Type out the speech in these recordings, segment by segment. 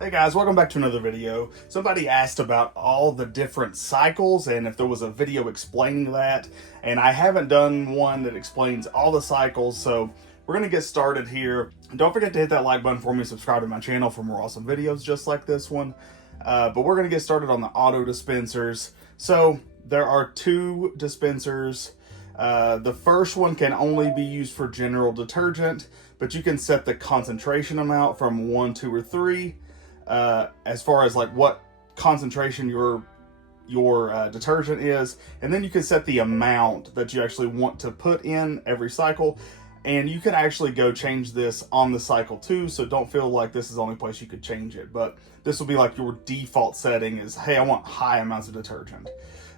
Hey guys, welcome back to another video. Somebody asked about all the different cycles and if there was a video explaining that, and I haven't done one that explains all the cycles, so we're going to get started here. Don't forget to hit that like button for me, subscribe to my channel for more awesome videos just like this one. But we're going to get started on the auto dispensers. So there are two dispensers. The first one can only be used for general detergent, but you can set the concentration amount from 1, 2, or 3. As far as like what concentration your detergent is, and then you can set the amount that you actually want to put in every cycle, and you can actually go change this on the cycle too, so don't feel like this is the only place you could change it, but this will be like your default setting is, hey, I want high amounts of detergent.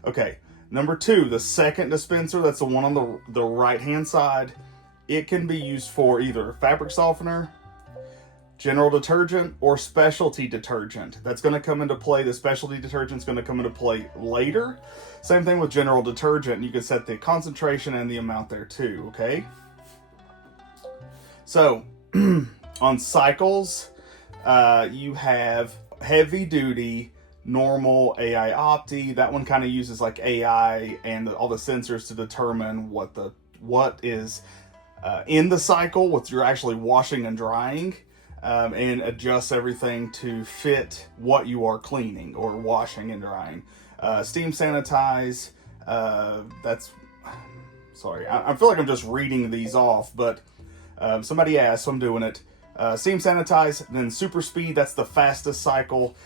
Okay, number 2, the second dispenser, that's the one on the right hand side. It can be used for either fabric softener, general detergent, or specialty detergent. That's going to come into play. The specialty detergent is going to come into play later. Same thing with general detergent. You can set the concentration and the amount there too, okay? So, on cycles, you have heavy duty, normal, AI Opti. That one kind of uses like AI and all the sensors to determine what is in the cycle, what you're actually washing and drying. And adjust everything to fit what you are cleaning or washing and drying. Steam sanitize, sorry, I feel like I'm just reading these off, but somebody asked, so I'm doing it. Steam sanitize, then super speed, that's the fastest cycle.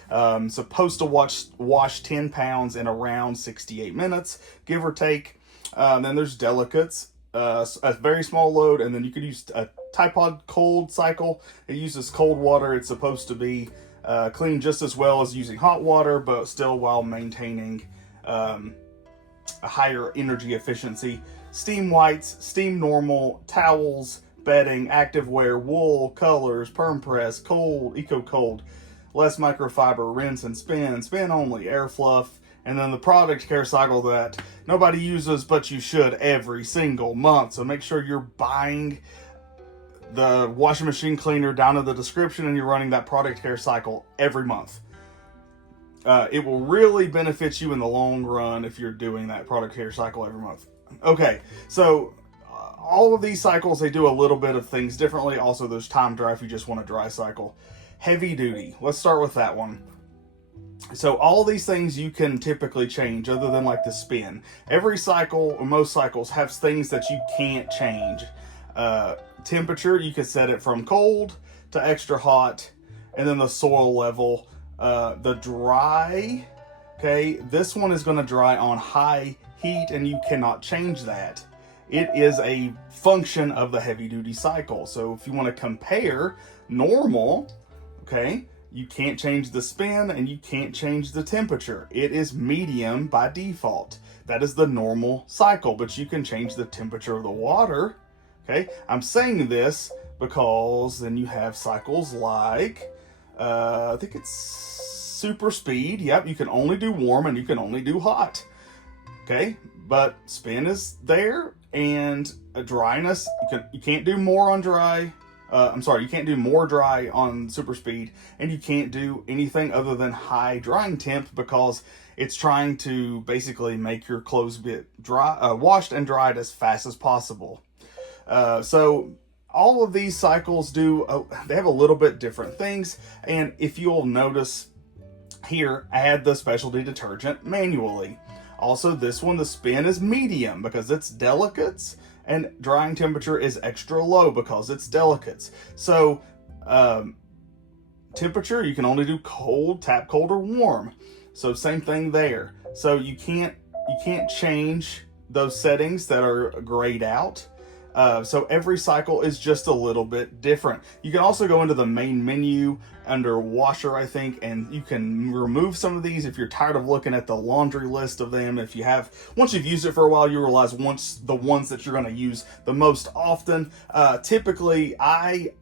Supposed to wash 10 pounds in around 68 minutes, give or take. Then there's delicates. A very small load, and then you could use a Tide cold cycle. It uses cold water. It's supposed to be clean just as well as using hot water, but still while maintaining a higher energy efficiency. Steam whites, steam normal, towels, bedding, activewear, wool, colors, perm press, cold, eco cold, less microfiber, rinse and spin, spin only, air fluff. And then the product care cycle that nobody uses, but you should every single month. So make sure you're buying the washing machine cleaner down in the description and you're running that product care cycle every month. It will really benefit you in the long run if you're doing that product care cycle every month. Okay, so all of these cycles, they do a little bit of things differently. Also, there's time dry if you just want a dry cycle. Heavy duty, let's start with that one. So all these things you can typically change other than like the spin. Every cycle, or most cycles, have things that you can't change. Temperature, you can set it from cold to extra hot. And then the soil level. The dry, okay, this one is going to dry on high heat and you cannot change that. It is a function of the heavy duty cycle. So if you want to compare normal, okay, you can't change the spin and you can't change the temperature. It is medium by default. That is the normal cycle, but you can change the temperature of the water. Okay, I'm saying this because then you have cycles like, I think it's super speed. Yep, you can only do warm and you can only do hot. Okay, but spin is there, and dryness, you can't do more on dry. You can't do more dry on super speed, and you can't do anything other than high drying temp because it's trying to basically make your clothes get dry, washed and dried as fast as possible. So all of these cycles they have a little bit different things, and if you'll notice here, add the specialty detergent manually. Also, this one, the spin is medium because it's delicates, and drying temperature is extra low because it's delicates. So, temperature, you can only do cold, tap cold, or warm. So same thing there. So you can't change those settings that are grayed out. So every cycle is just a little bit different. You can also go into the main menu under washer, I think, and you can remove some of these if you're tired of looking at the laundry list of them. Once you've used it for a while, you realize the ones that you're going to use the most often. Typically, I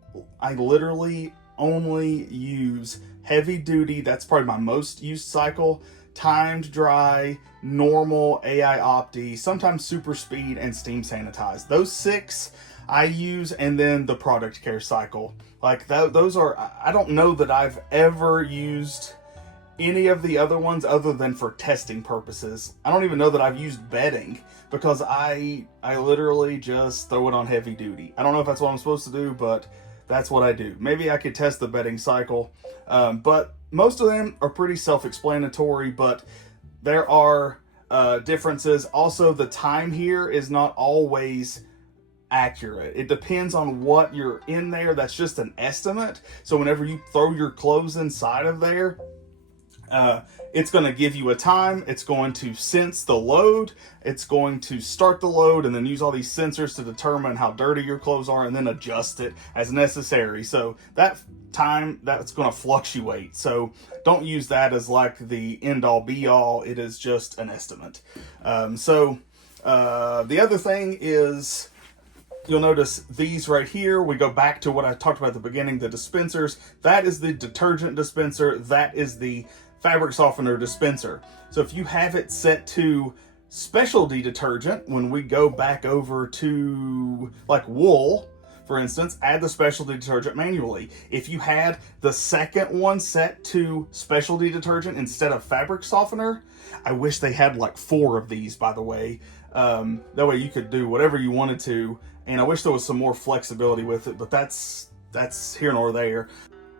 literally only use heavy duty. That's probably my most used cycle. Timed dry, normal, AI Opti, sometimes super speed, and steam sanitize. Those 6 I use, and then the product care cycle. Like those are, I don't know that I've ever used any of the other ones other than for testing purposes. I don't even know that I've used bedding, because I literally just throw it on heavy duty. I don't know if that's what I'm supposed to do, but that's what I do. Maybe I could test the bedding cycle, but most of them are pretty self-explanatory, but there are differences. Also, the time here is not always accurate. It depends on what you're in there. That's just an estimate. So whenever you throw your clothes inside of there, it's going to give you a time. It's going to sense the load. It's going to start the load and then use all these sensors to determine how dirty your clothes are and then adjust it as necessary. So that time, that's going to fluctuate. So don't use that as like the end all be all. It is just an estimate. The other thing is, you'll notice these right here, we go back to what I talked about at the beginning, the dispensers. That is the detergent dispenser. That is the fabric softener dispenser. So if you have it set to specialty detergent, when we go back over to like wool, for instance, add the specialty detergent manually. If you had the second one set to specialty detergent instead of fabric softener, I wish they had like 4 of these, by the way. That way you could do whatever you wanted to. And I wish there was some more flexibility with it, but that's here nor there.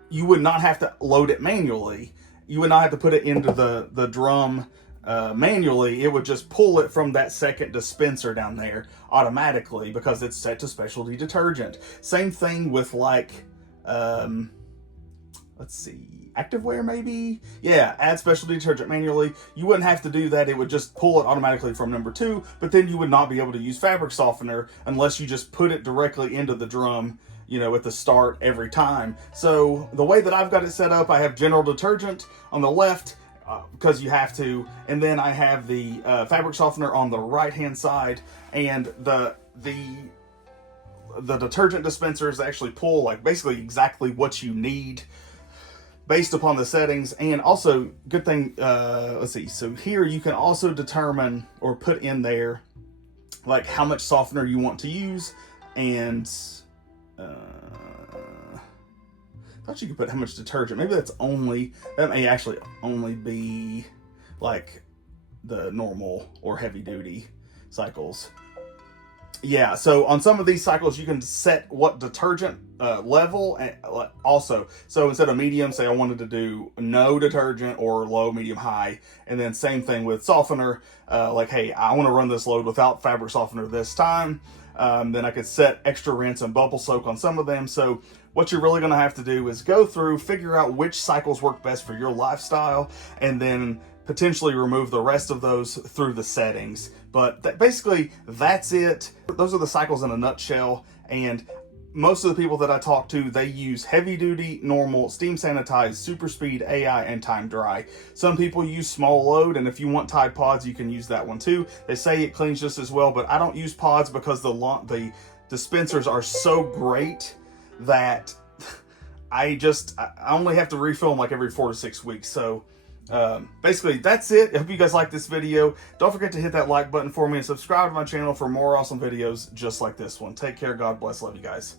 You would not have to load it manually. You would not have to put it into the drum manually. It would just pull it from that second dispenser down there automatically because it's set to specialty detergent. Same thing with like, let's see, activewear maybe? Yeah, add specialty detergent manually. You wouldn't have to do that. It would just pull it automatically from number 2, but then you would not be able to use fabric softener unless you just put it directly into the drum, you know, at the start every time. So the way that I've got it set up, I have general detergent on the left, because you have to, and then I have the fabric softener on the right hand side, and the detergent dispensers actually pull like basically exactly what you need based upon the settings. And also, good thing, let's see, so here you can also determine or put in there like how much softener you want to use, and I thought you could put how much detergent. Maybe that may actually only be like the normal or heavy duty cycles. Yeah, so on some of these cycles, you can set what detergent level also. So instead of medium, say I wanted to do no detergent or low, medium, high. And then same thing with softener. Like, hey, I want to run this load without fabric softener this time. Then I could set extra rinse and bubble soak on some of them. So what you're really going to have to do is go through, figure out which cycles work best for your lifestyle, and then potentially remove the rest of those through the settings. But basically, that's it. Those are the cycles in a nutshell. And most of the people that I talk to, they use heavy duty, normal, steam sanitized, super speed, AI, and time dry. Some people use small load, and if you want Tide Pods, you can use that one too. They say it cleans just as well, but I don't use pods because the dispensers are so great that I only have to refill them like every 4 to 6 weeks. So basically that's it. I hope you guys like this video. Don't forget to hit that like button for me and subscribe to my channel for more awesome videos just like this one. Take care. God bless. Love you guys.